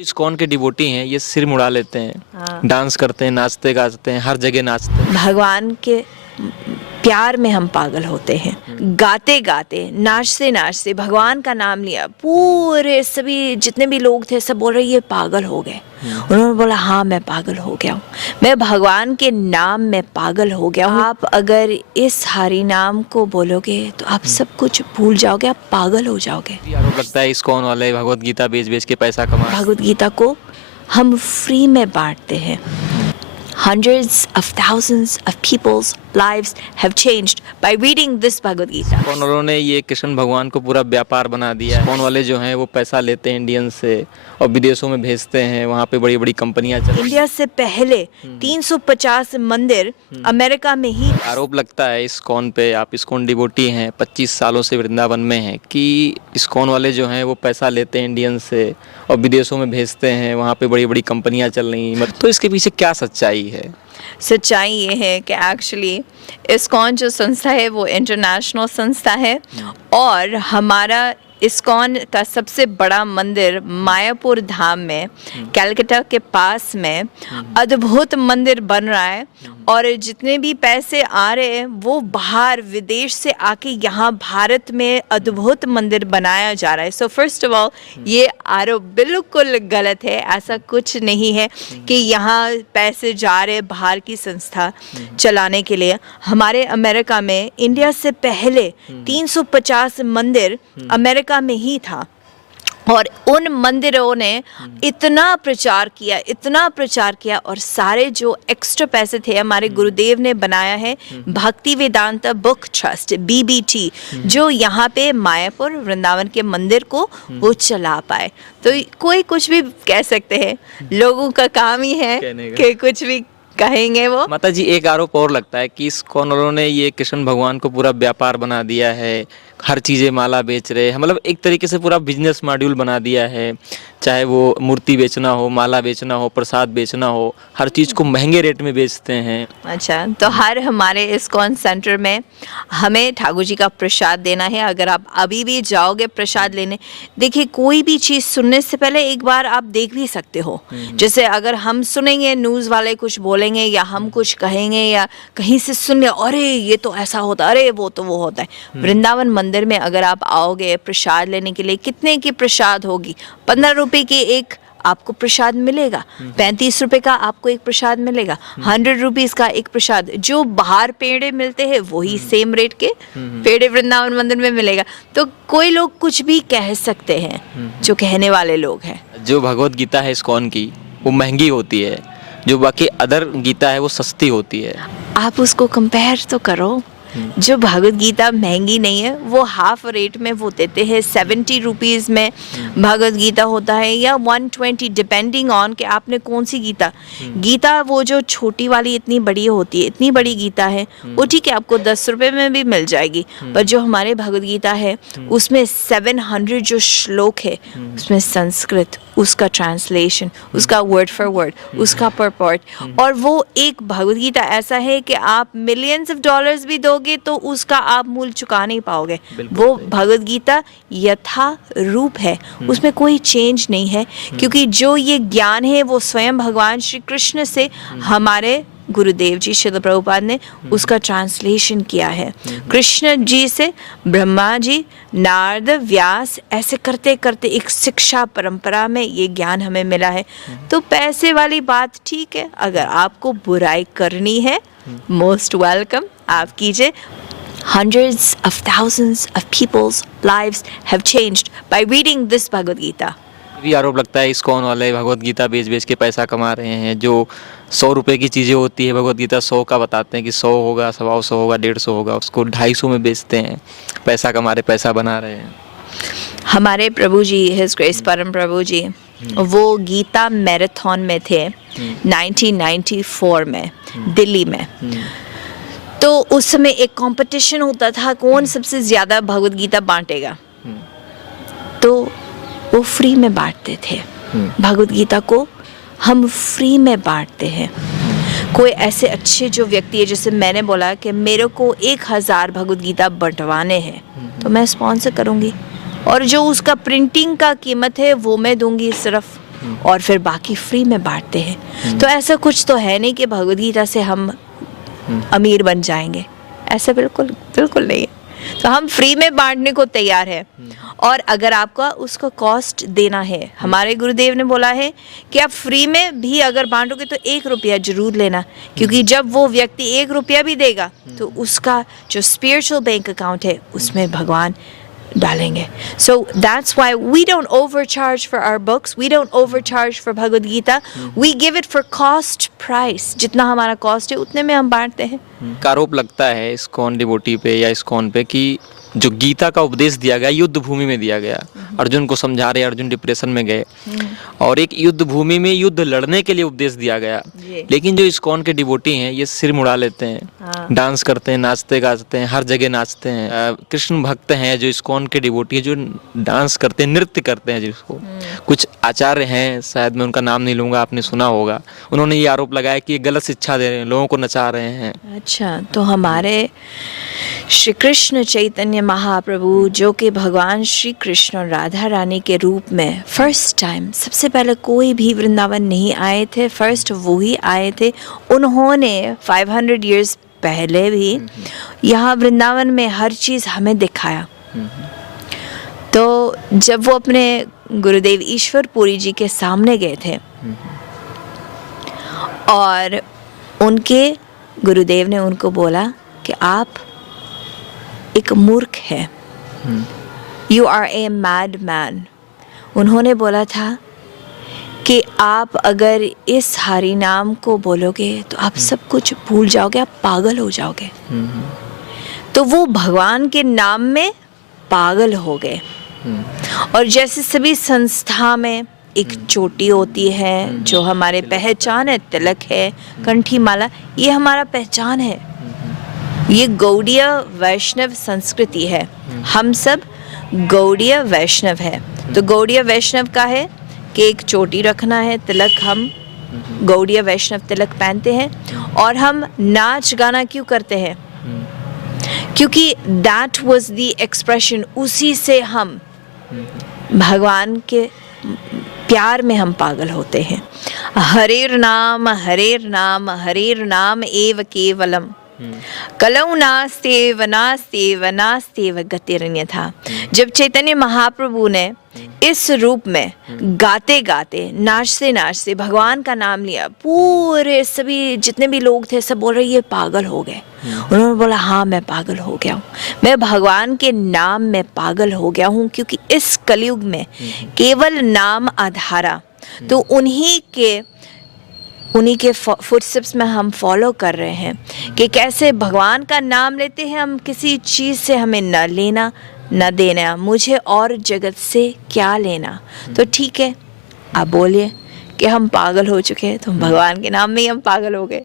ISKCON के devotee हैं, ये सिर मुड़ा लेते हैं। हाँ। डांस करते हैं, नाचते गाते हैं, हर जगह नाचते हैं। भगवान के प्यार में हम पागल होते हैं। गाते गाते, नाचते नाचते भगवान का नाम लिया, पूरे सभी जितने भी लोग थे सब बोल रहे ये पागल हो गए। उन्होंने बोला हाँ मैं पागल हो गया हूँ, मैं भगवान के नाम में पागल हो गया हूँ। आप अगर इस हरि नाम को बोलोगे तो आप सब कुछ भूल जाओगे, आप पागल हो जाओगे। ये आरोप लगता है इस्कॉन वाले भगवत गीता बेच बेच के पैसा कमा। भगवत गीता को हम फ्री में बांटते हैं। Hundreds of thousands of people's lives have changed by reading this Bhagavad Gita. ISKCON वालों ने ये कृष्ण भगवान को पूरा व्यापार बना दिया है। इस्कॉन वाले जो हैं वो पैसा लेते हैं इंडियन से और विदेशों में भेजते हैं, वहाँ पे बड़ी बड़ी कंपनियां चल। इंडिया से पहले 350 मंदिर अमेरिका में ही। आरोप लगता है इस्कॉन पे, आप इस्कॉन डिवोटी हैं, 25 सालों से वृंदावन में हैं, कि इस्कॉन वाले जो हैं वो पैसा लेते हैं इंडियन से और विदेशों में भेजते हैं, वहाँ पे बड़ी बड़ी कंपनियां चल रही हैं। तो इसके पीछे क्या सच्चाई है? सच्चाई ये है कि एक्चुअली इस्कॉन जो संस्था है वो इंटरनेशनल संस्था है और हमारा इस्कॉन का सबसे बड़ा मंदिर मायापुर धाम में कलकत्ता के पास में अद्भुत मंदिर बन रहा है और जितने भी पैसे आ रहे हैं वो बाहर विदेश से आके यहाँ भारत में अद्भुत मंदिर बनाया जा रहा है। सो फर्स्ट ऑफ ऑल ये आरोप बिल्कुल गलत है। ऐसा कुछ नहीं है कि यहाँ पैसे जा रहे बाहर की संस्था चलाने के लिए। हमारे अमेरिका में इंडिया से पहले 350 मंदिर अमेरिका में ही था और उन मंदिरों ने इतना प्रचार किया और सारे जो एक्स्ट्रा पैसे थे हमारे गुरुदेव ने बनाया है भक्ति वेदांता बुक ट्रस्ट BBT, जो यहाँ पे मायापुर वृंदावन के मंदिर को वो चला पाए। तो कोई कुछ भी कह सकते हैं, लोगों का काम ही है कि कुछ भी कहेंगे वो। माता जी, एक आरोप और लगता है कि इस्कॉन वालों ने ये कृष्ण भगवान को पूरा व्यापार बना दिया है, हर चीज़ें माला बेच रहे हैं, मतलब एक तरीके से पूरा बिजनेस मॉड्यूल बना दिया है। चाहे वो मूर्ति बेचना हो, माला बेचना हो, प्रसाद बेचना हो, हर चीज़ को महंगे रेट में बेचते हैं। अच्छा, तो हर हमारे इस्कॉन सेंटर में हमें ठाकुर जी का प्रसाद देना है। अगर आप अभी भी जाओगे प्रसाद लेने, देखिए कोई भी चीज़ सुनने से पहले एक बार आप देख भी सकते हो। जैसे अगर हम सुनेंगे न्यूज़ वाले कुछ बोलेंगे या हम कुछ कहेंगे या कहीं से सुन लिया अरे ये तो ऐसा होता, अरे वो तो वो होता है। वृंदावन मंदिर में अगर आप आओगे प्रसाद लेने के लिए, कितने की प्रसाद होगी? 15 रुपए की एक आपको प्रसाद मिलेगा, 35 रुपए का आपको एक प्रसाद मिलेगा, 100 रुपीज का एक प्रसाद। जो बाहर पेड़े मिलते हैं वही सेम रेट के पेड़े वृंदावन मंदिर में मिलेगा। तो कोई लोग कुछ भी कह सकते हैं, जो कहने वाले लोग हैं। जो भगवत गीता है इस्कॉन की वो महंगी होती है, जो बाकी अदर गीता है वो सस्ती होती है। आप उसको कंपेयर तो करो। जो भगवत गीता महंगी नहीं है वो हाफ रेट में वो देते हैं। 70 रुपीज़ में भगवत गीता होता है या 120, डिपेंडिंग ऑन कि आपने कौन सी गीता वो जो छोटी वाली इतनी बड़ी होती है, इतनी बड़ी गीता है वो ठीक है आपको 10 रुपये में भी मिल जाएगी। पर जो हमारे भगवत गीता है उसमें 700 जो श्लोक है, उसमें संस्कृत, उसका ट्रांसलेशन, उसका वर्ड फॉर वर्ड, उसका परपोर्ट, और वो एक भगवत गीता ऐसा है कि आप मिलियंस ऑफ डॉलर्स भी दोगे तो उसका आप मूल्य चुका नहीं पाओगे। वो भगवत गीता यथा रूप है, उसमें कोई चेंज नहीं है, क्योंकि जो ये ज्ञान है वो स्वयं भगवान श्री कृष्ण से हमारे गुरुदेव जी श्रील प्रभुपाद ने उसका ट्रांसलेशन किया है। कृष्ण जी से ब्रह्मा जी, नारद, व्यास, ऐसे करते करते एक शिक्षा परंपरा में ये ज्ञान हमें मिला है। तो पैसे वाली बात ठीक है, अगर आपको बुराई करनी है मोस्ट वेलकम, आप कीजिए। Hundreds of thousands of people's lives have changed by reading this Bhagavad Gita. भी आरोप लगता है इस्कॉन वाले भगवत गीता बेच बेच के पैसा कमा रहे हैं। जो 100 रुपए की चीज़ें होती है, भगवत गीता 100 का बताते हैं कि 100 होगा, 125 होगा, 150 होगा, उसको 250 में बेचते हैं, पैसा कमा रहे, पैसा बना रहे हैं। हमारे प्रभु जी, हिज ग्रेस परम प्रभु जी, वो गीता मैराथन में थे 1994 में दिल्ली में। तो उस समय एक कंपटीशन होता था कौन सबसे ज़्यादा भगवत गीता बांटेगा। तो वो फ्री में बांटते थे भगवत गीता को, हम फ्री में बांटते हैं। कोई ऐसे अच्छे जो व्यक्ति है, जैसे मैंने बोला कि मेरे को 1000 भगवत गीता बंटवाने हैं तो मैं स्पॉन्सर करूँगी, और जो उसका प्रिंटिंग का कीमत है वो मैं दूंगी सिर्फ और फिर बाकी फ्री में बांटते हैं। तो ऐसा कुछ तो है नहीं कि भगवद गीता से हम अमीर बन जाएंगे, ऐसा बिल्कुल बिल्कुल नहीं है। तो हम फ्री में बांटने को तैयार है। और अगर आपका उसको कॉस्ट देना है, हमारे गुरुदेव ने बोला है कि आप फ्री में भी अगर बांटोगे तो 1 रुपया जरूर लेना, क्योंकि जब वो व्यक्ति 1 रुपया भी देगा तो उसका जो स्पिरिचुअल बैंक अकाउंट है उसमें भगवान डालेंगे। So that's why we don't overcharge for our books, we don't overcharge for Bhagavad Gita, we give it for cost price, जितना हमारा कॉस्ट है उतने में हम बांटते हैं। का आरोप लगता है इस्कॉन डिवोटी पे या इस्कॉन पे कि जो गीता का उपदेश दिया गया युद्ध भूमि में दिया गया, अर्जुन को समझा रहे, अर्जुन डिप्रेशन में गए और एक युद्ध भूमि में युद्ध लड़ने के लिए उपदेश दिया गया। लेकिन जो इस्कॉन के डिवोटी हैं ये सिर मुड़ा लेते हैं, डांस करते हैं, नाचते गाते हैं, हर जगह नाचते हैं। कृष्ण भक्त हैं जो इस्कॉन के डिवोटी हैं, जो डांस करते हैं, नृत्य करते हैं। जिसको कुछ आचार्य हैं, शायद मैं उनका नाम नहीं लूंगा, आपने सुना होगा, उन्होंने ये आरोप लगाया कि ये गलत शिक्षा दे रहे हैं, लोगों को नचा रहे हैं। अच्छा, तो हमारे श्री कृष्ण चैतन्य महाप्रभु जो कि भगवान श्री कृष्ण और राधा रानी के रूप में फर्स्ट टाइम, सबसे पहले कोई भी वृंदावन नहीं आए थे, फर्स्ट वो ही आए थे। उन्होंने 500 इयर्स पहले भी यहाँ वृंदावन में हर चीज़ हमें दिखाया। तो जब वो अपने गुरुदेव ईश्वरपुरी जी के सामने गए थे और उनके गुरुदेव ने उनको बोला कि आप एक मूर्ख है, you are a mad man. उन्होंने बोला था कि आप अगर इस हरि नाम को बोलोगे तो आप सब कुछ भूल जाओगे, आप पागल हो जाओगे। तो वो भगवान के नाम में पागल हो गए। और जैसे सभी संस्था में एक चोटी होती है जो हमारे पहचान है, तिलक है, कंठी माला, ये हमारा पहचान है। ये गौड़ीय वैष्णव संस्कृति है, हम सब गौड़ीय वैष्णव है। तो गौड़ीय वैष्णव का है कि एक चोटी रखना है, तिलक, हम गौड़ीय वैष्णव तिलक पहनते हैं। और हम नाच गाना क्यों करते हैं? क्योंकि दैट वाज द एक्सप्रेशन, उसी से हम भगवान के प्यार में हम पागल होते हैं। हरेर नाम एव केवलम, कलौ नास्तेव नास्तेव नास्तेव गतिरन्यथा। जब चैतन्य महाप्रभु ने इस रूप में गाते गाते, नाचते नाचते भगवान का नाम लिया, पूरे सभी जितने भी लोग थे सब बोल रहे ये पागल हो गए। उन्होंने बोला हाँ मैं पागल हो गया हूँ, मैं भगवान के नाम में पागल हो गया हूँ, क्योंकि इस कलयुग में केवल नाम आधारा। तो उन्हीं के फुटस्टेप्स में हम फॉलो कर रहे हैं कि कैसे भगवान का नाम लेते हैं हम, किसी चीज़ से हमें न लेना न देना, मुझे और जगत से क्या लेना। तो ठीक है, आप बोलिए कि हम पागल हो चुके हैं, तो भगवान के नाम में ही हम पागल हो गए।